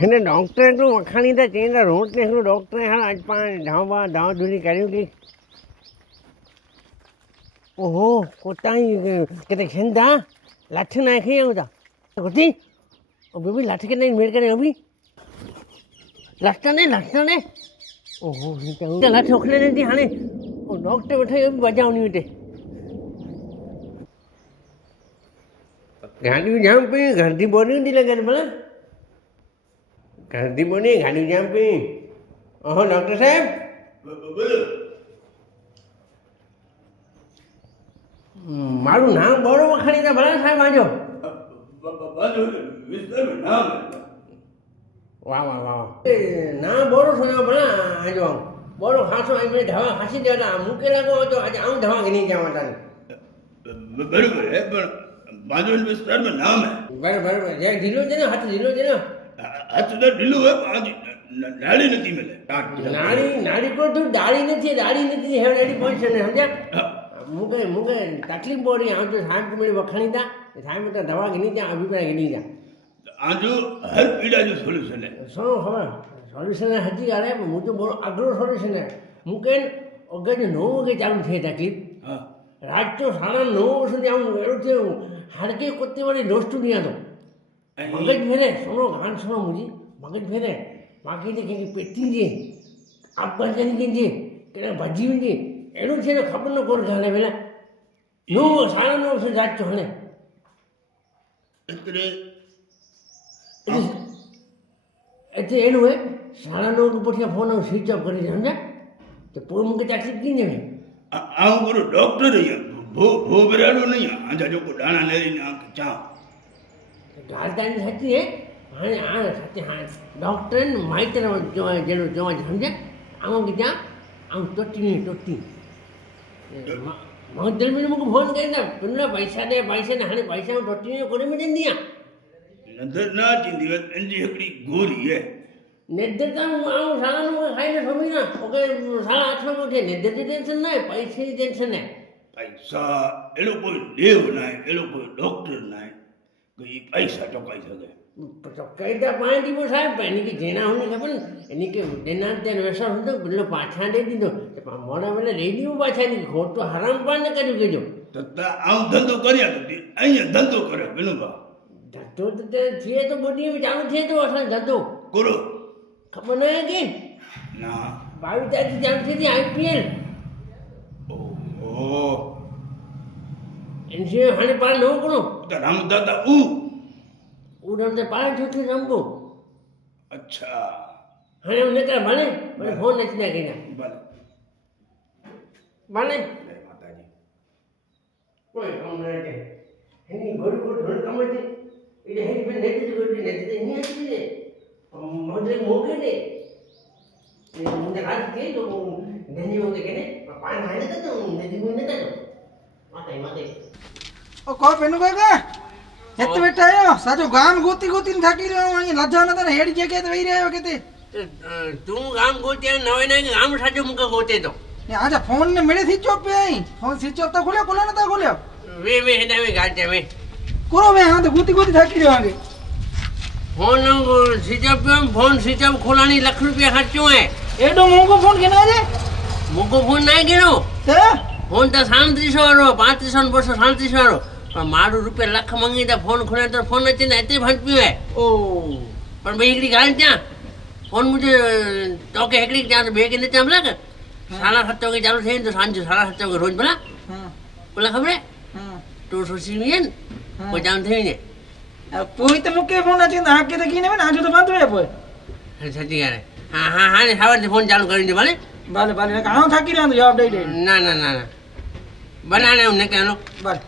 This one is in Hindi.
हिन डॉक्टर हिकिड़ो वखाणी त चई त रोड ते हिकिड़ो डॉक्टर हाणे अॼु पाण धाव बा धाव धूनी करियूं की ओहो कोतां ई किथे था लठ न खई आयूं था गुटी ओ बेबी लठ के नहीं मेड़ करे अभी लठ ने लठ ने ओहो लठ उखले ने थी हाणे ओ डॉक्टर वेठो इहो बि ઘરથી બોલી ગાડી જામ પી. અહો ડૉક્ટર સાહેબ? મારું નામ બોલો વખાણી ત્યાં ભલા સાહેબ આજો. વાહ વાહ વાહ ના બોલો છો ના ભલા આજો. બોલો ખાસો આજ મને ધવા ખાસી દેતા મૂકે લાગો તો આજે આવું ધવા ગણી જવા તારે. બરોબર હે પણ બાજુ વિસ્તારમાં નામ હે. બરાબર બરાબર. જ્યાં ઢીલો છે ને હાથ ઢીલો છે ને. હે પણ નાળી નથી મળે. નાળી નાળી કોઈ તું ડાળી નથી ડાળી નથી હેડ એડી પહોંચશે ને સમજ્યા? મૂકે મૂકે તકલીફ બોરી આમ તો કે મને વખાણી તા સાહેબ તો દવા ગણી તા અભિપ્રાય ગણી તા. આજો હર પીડા જો સોલ્યુશન હે. શું ખબર સોલ્યુશન હજી આલે પણ હું તો બહુ અઘરો સોલ્યુશન હે. હું કે અગર નવ વાગે ચાલુ થઈ તકલીફ. હા. રાત તો સાડા નવ સુધી આમ એડું થયું. હાડકે કોતે વાળી રોસ્ટું નહીં હતો मगज मेरे सुनो गान सुनो मुझे। मगज मेरे मूंखे कंहिंखे पेटी जे आपाजनि जे कहिड़ा भजी वञे अहिड़ो थी वियो ख़बर न कोर हाणे भेण यो सारा नो सो जात थो हले एतिरे हिते अहिड़ो आहे सारा नो पुठियाँ फ़ोन स्विच ऑफ़ करे सम्झ? त तो पोइ मूंखे तकलीफ़ कीअं ॼणे आउं हिकिड़ो डॉक्टर ई भो भो बिराड़ो नहीं आजा जो जेको ॾाणा नेरी न चांहि। રાજધાની થતી એ અને આ થતી હા ડૉક્ટરને માહિતી જોવા જેનો જોવા સમજે આમાં કીધા આમ તોટી નહીં તોટી મહાદેવ मुझे फ़ोन करेंगे तुमने पैसा दे पैसा ने हाणे पैसा टोटी ने कोने में ॾींदी आहे नंदर न थींदी आहे नंढी हिकिड़ी गोरी आहे निदर त आऊँ साणा मूंखे खाई न समी न। मूंखे साणा अठ में उथे निदर जी टेंशन न आहे पैसे जी टेंशन आहे पैसा अहिड़ो कोई ॾेव न आहे अहिड़ो कोई डॉक्टर न आहे કે એ પૈસા ચોકાઈ શકે. કઈતા પાંચ દીવો સાહેબ એની કે જેના હું ખબર ને એની કે જેના ત્યાં વ્યવસાય હતો પેલો પાછા દઈ દીધો. તે મોડા વેલે રેડિયો પાછા ની ખોટો હરામ પાન કર્યું કેજો તો તા આમ ધંધો કર્યા તો તે અહીંયા ધંધો કર્યો પેલું ભાવ ધંધો તો તે થયે તો બોડી ચાલુ છે તો અસલ ધંધો. કરો? ખબર ન હે કે ના. બાવીસ તારીખ ચાલુ છે આઈપીએલ. એની સિવાય હાણે પાર નવું કોણ તો રામદાદા ઉ ઉડમ તે પાર છૂટી રમવું અચ્છા હાણે હું નકર ભલે મને ફોન નથી નાખી ના ભલે ભલે જય માતાજી કોઈ કામ ન કે એની ગોળ ગોળ ગોળ કામ હતી એટલે એની બેન નથી જ ગોળી નથી તે નહીં હતી ને મોજે મોગે ને એ મુંડે રાત કે તો ધની હોતે કે ને પાન હાને તો નથી મુંડે તો માતે માતે ઓ કો પેનું કોઈ કે? હેત બેઠા આયો સાચો ગામ ગોતી ગોતીને થાકી રહ્યો અહીં લજા નતા ને હેડ જગ્યાએ તો વહી રહ્યો કેતે તું? ગામ ગોતે નવે ને ગામ સાજો મુકે ગોતે તો. ને આજે ફોન ને મેળે સ્વિચ ઓફ પે અહીં ફોન સ્વિચ ઓફ તો ખોલ્યો ખોલ્યો નતા ખોલ્યો? વે વે હેડા વે ગાજે વે. કોરો મે હા તો ગોતી ગોતી થાકી રહ્યો આગે. Phone switch off phone switch off ખોલાની lakh રૂપિયા ખર્ચો હે એડો મોંઘો ફોન કેના છે? મુકો ફોન ના ગયો તે? ફોન તો સાડત્રીસો વાળો પાંત્રીસો ને બસો સાડત્રીસ વાળો પણ મારું રૂપિયા લખ મંગી તો ફોન ખોલે તો ફોન નથી ને તે ભંચ્યું હે ઓ પણ ભાઈ એકડી ગાડી ત્યાં ફોન મુજે તો કે એકડી ત્યાં તો બે કે નથી આમ લાગે સાડા સાત વાગે ચાલુ થઈ ને તો સાંજે સાડા સાત વાગે રોજ ભલા હા પેલા ખબર હે હા તો સોશિયલ મીડિયા ને હા. કોઈ જામ થઈ ને આ પોઈ તો મુકે ફોન નથી ને હાકે તો કીને ને આજુ તો બંધ હોય પોઈ સચી ગારે હા હા હા ને સવારથી ફોન ચાલુ કરી દે ભલે ભલે ભલે આવ થાકી રહ્યો જવાબ દઈ દે. ના ના ના ના. બનાને હું ને કહેલો ભલે